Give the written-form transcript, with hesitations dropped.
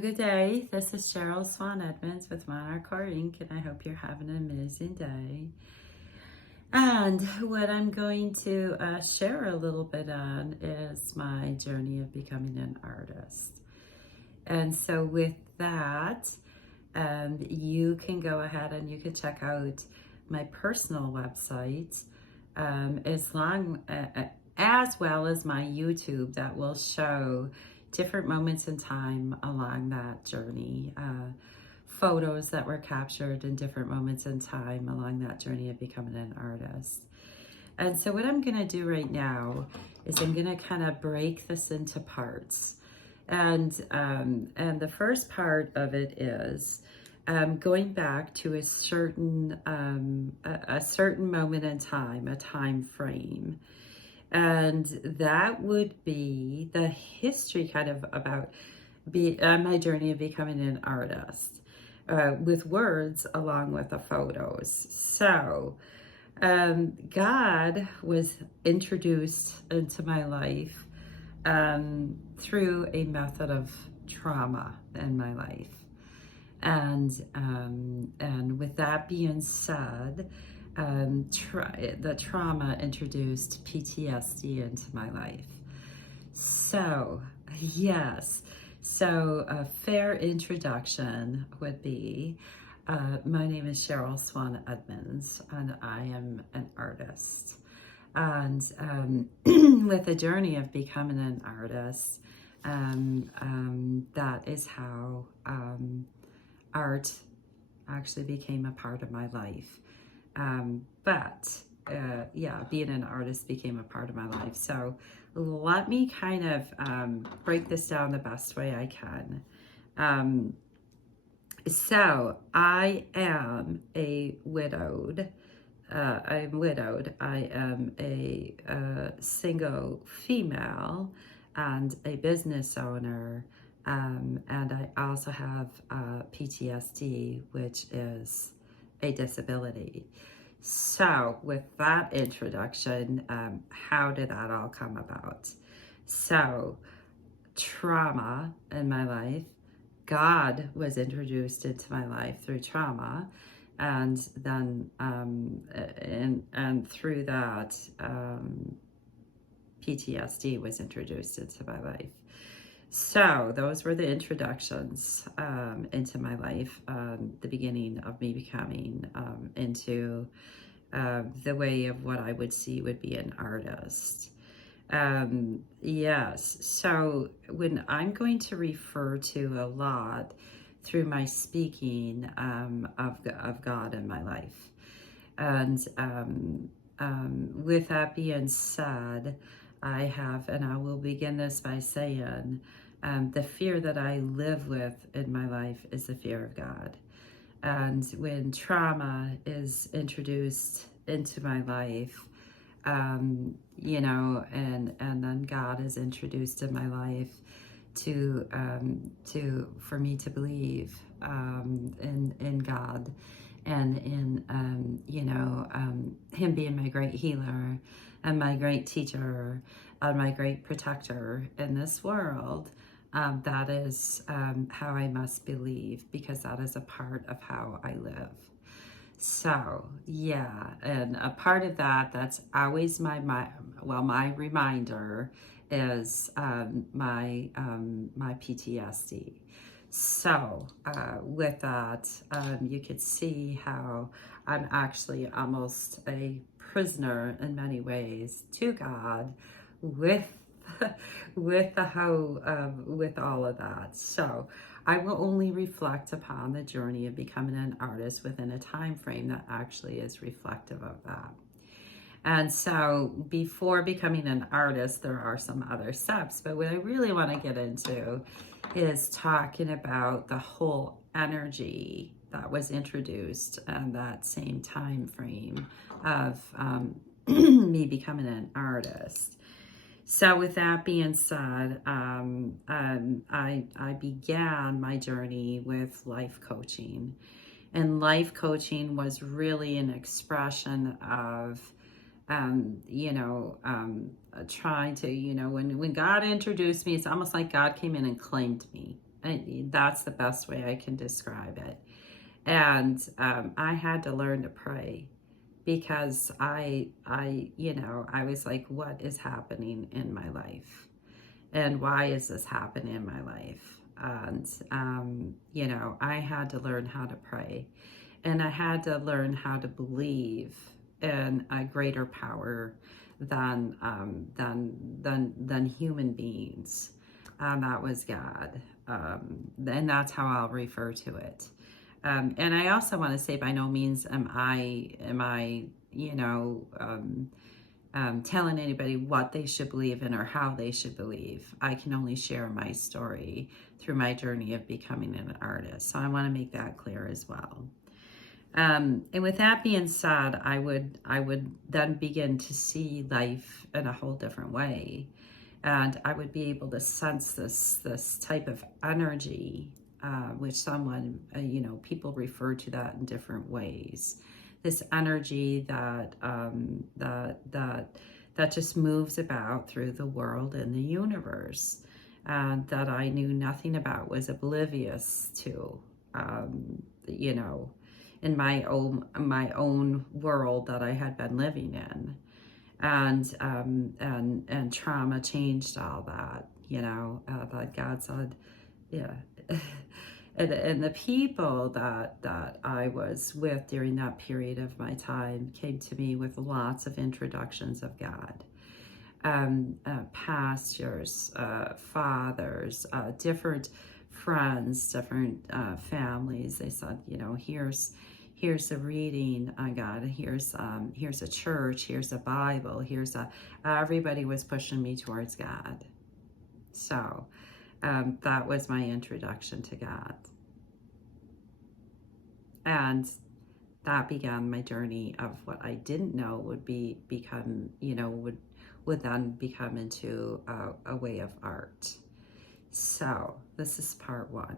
Good day. This is Cheryl Swan-Edmunds with Monarch Inc. and I hope you're having an amazing day. And what I'm going to share a little bit on is my journey of becoming an artist. And so with that, you can go ahead and you can check out my personal website as well as my YouTube that will show different moments in time along that journey, photos that were captured in different moments in time along that journey of becoming an artist. And so what I'm going to do right now is I'm going to kind of break this into parts. And the first part of it is going back to a certain moment in time, a time frame. And that would be the history kind of about my journey of becoming an artist with words along with the photos. So God was introduced into my life through a method of trauma in my life. And with that being said, the trauma introduced PTSD into my life. So, yes. So a fair introduction would be, my name is Cheryl Swan-Edmunds, and I am an artist. And with the journey of becoming an artist, that is how art actually became a part of my life. Being an artist became a part of my life. So let me kind of break this down the best way I can. So I am widowed. I'm widowed. I am a single female and a business owner. And I also have PTSD, which is a disability. So with that introduction, how did that all come about? So trauma in my life, God was introduced into my life through trauma, and then and through that, PTSD was introduced into my life. So those were the introductions into my life, the beginning of me becoming into the way of what I would see would be an artist. Yes, so when I'm going to refer to a lot through my speaking of God in my life. And with that being said, I have, and I will begin this by saying, the fear that I live with in my life is the fear of God. And when trauma is introduced into my life, and then God is introduced in my life for me to believe in God and in Him being my great healer and my great teacher and my great protector in this world. That is how I must believe, because that is a part of how I live. So, yeah, and a part of that's always my reminder is my PTSD. So, with that, you could see how I'm actually almost a prisoner in many ways to God with with all of that. So I will only reflect upon the journey of becoming an artist within a time frame that actually is reflective of that. And so before becoming an artist, there are some other steps, but what I really want to get into is talking about the whole energy that was introduced in that same time frame of me becoming an artist. So with that being said, I began my journey with life coaching. And life coaching was really an expression of, trying to, when God introduced me, it's almost like God came in and claimed me That's the best way I can describe it. And I had to learn to pray because I was like, what is happening in my life? And why is this happening in my life? And, I had to learn how to pray. And I had to learn how to believe in a greater power than human beings. And that was God. And that's how I'll refer to it. And I also want to say, by no means am I telling anybody what they should believe in or how they should believe. I can only share my story through my journey of becoming an artist. So I want to make that clear as well. And with that being said, I would then begin to see life in a whole different way. And I would be able to sense this type of energy, which someone, people refer to that in different ways. This energy that just moves about through the world and the universe, that I knew nothing about, was oblivious to, in my own world that I had been living in. And trauma changed all that, that God said, yeah. And the people that I was with during that period of my time came to me with lots of introductions of God. Pastors, fathers, different friends, different families. They said, here's a reading on God, here's a church, here's a Bible, everybody was pushing me towards God. So that was my introduction to God. And that began my journey of what I didn't know would then become into a way of art. So this is part 1.